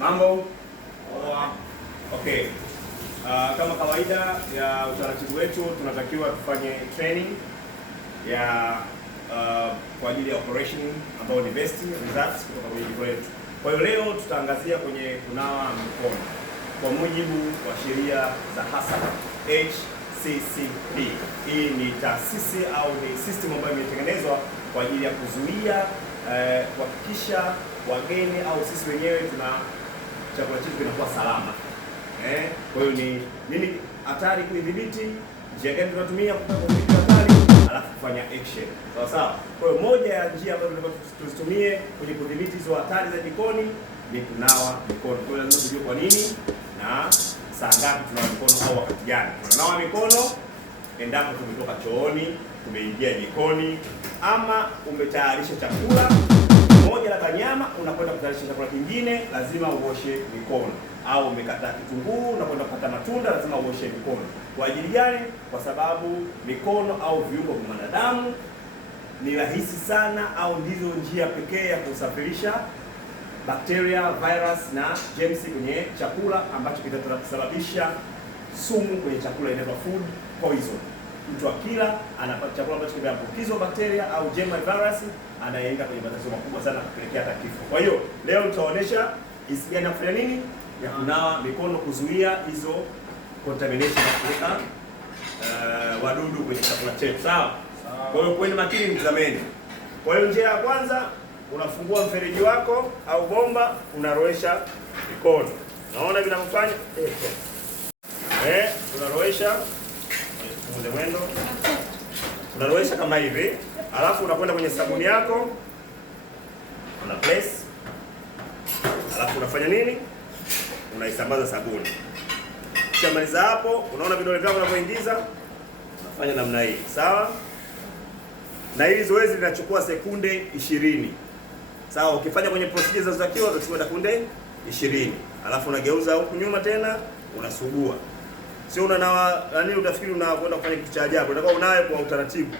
Mambo? Okay. Kama kawaida ya utaratibu wetu tunatakiwa tufanye training ya kwa ajili ya operation ambayo ni best results kutoka kwenye jiko letu. Kwa hiyo leo tutaangazia kwenye kunawa mikono kwa mujibu wa sheria za HACCP HCCP. Hii ni taasisi au ni system ambayo imetengenezwa kwa ajili ya kuzuia kuhakikisha wageni au sisi wenyewe tuna chakula chetu kinakuwa salama. Kwa hiyo ni nini hatari kuidhibiti, njia gani tunatumia kudhibiti hatari, alafu kufanya action. Sawa sawa. Kwa hiyo moja ya njia ambazo tunataka tuzitumie kwenye kudhibiti hizo hatari za jikoni ni kunawa mikono. Kwa hiyo lazima tujue kwa nini na saa ngapi tunawa mikono au wakati gani. Tunanawa mikono endapo tumetoka chooni, tumeingia jikoni, ama umetayarisha chakula moja la nyama, unakwenda kutayarisha chakula kingine, lazima uoshe mikono. Au umekata kitunguu, unakwenda kukata matunda, lazima uoshe mikono. Kwa ajili gani? Kwa sababu mikono au viungo vya mwanadamu ni rahisi sana au ndizo njia pekee ya kusafirisha bakteria, virus na germs kwenye chakula ambacho kitasababisha sumu kwenye chakula, inaitwa food poison. Mtu akila anapata chakula ambacho kimeambukizwa bakteria au germ virus, anaenda kwenye matatizo makubwa sana kupelekea hata kifo. Kwa hiyo leo tutaonyesha jinsi gani kufanya nini ya kunawa mikono kuzuia hizo contamination na kuleta wadudu kwenye chakula chetu. Sawa? Kwa hiyo kweni makini, mtazameni. Kwa hiyo njia ya kwanza, unafungua mfereji wako au bomba, unarowesha mikono. Naona vinavyofanya? Unarowesha mwendo. Unarowesha kama hivi. Alafu unakwenda kwenye sabuni yako. Una place. Alafu unafanya nini? Unaisambaza sabuni. Ukishamaliza hapo, unaona vidole vyako unavyoingiza, unafanya namna hii. Sawa? Na hili zoezi linachukua sekunde 20. Sawa, ukifanya kwenye procedure zinazotakiwa utachukua sekunde 20. Alafu unageuza huku nyuma tena, unasugua. Sio unanawa, yani utafikiri unakwenda kufanya kitu cha ajabu. Unataka unawe kwa utaratibu.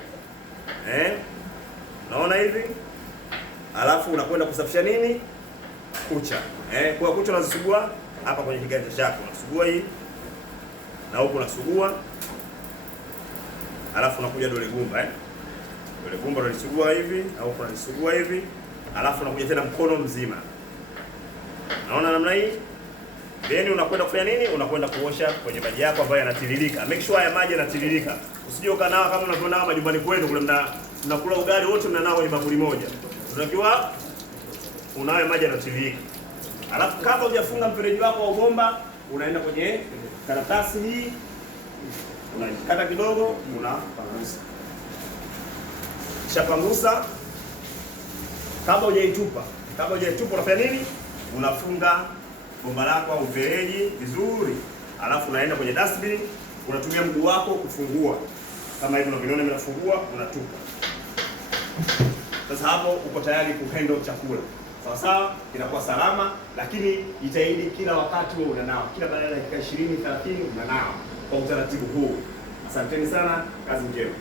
Naona hivi? Alafu unakwenda kusafisha nini? Kucha. Kwa kucha unazisugua hapa kwenye kiganja chako. Unasugua hii. Na huku unasugua. Alafu unakuja dole gumba, Dole gumba unalisugua hivi, au unalisugua hivi. Alafu unakuja tena mkono mzima. Naona namna hii? Then unakwenda kufanya nini? Unakwenda kuosha kwenye maji yako ambayo yanatiririka. Make sure haya maji yanatiririka. Usije ukanawa kama unavyonawa majumbani kwenu kule mnakula ugali wote mnanawa kwenye bakuli moja. Unatakiwa unawe maji yanatiririka. Alafu kabla hujafunga mfereji wako wa bomba, unaenda kwenye karatasi hii, unakata kidogo, unapangusa. Kishapangusa, kabla hujaitupa unafanya nini? Unafunga bomba lako au mfereji vizuri. Alafu unaenda kwenye dustbin, unatumia mguu wako kufungua. Kama hivi unavyoona mimi nafungua, unatupa. Sasa hapo uko tayari kuhandle chakula. Sawa sawa, inakuwa salama, lakini jitahidi kila wakati wewe unanawa. Kila baada ya dakika 20 30 unanawa kwa utaratibu huu. Asanteni sana, kazi njema.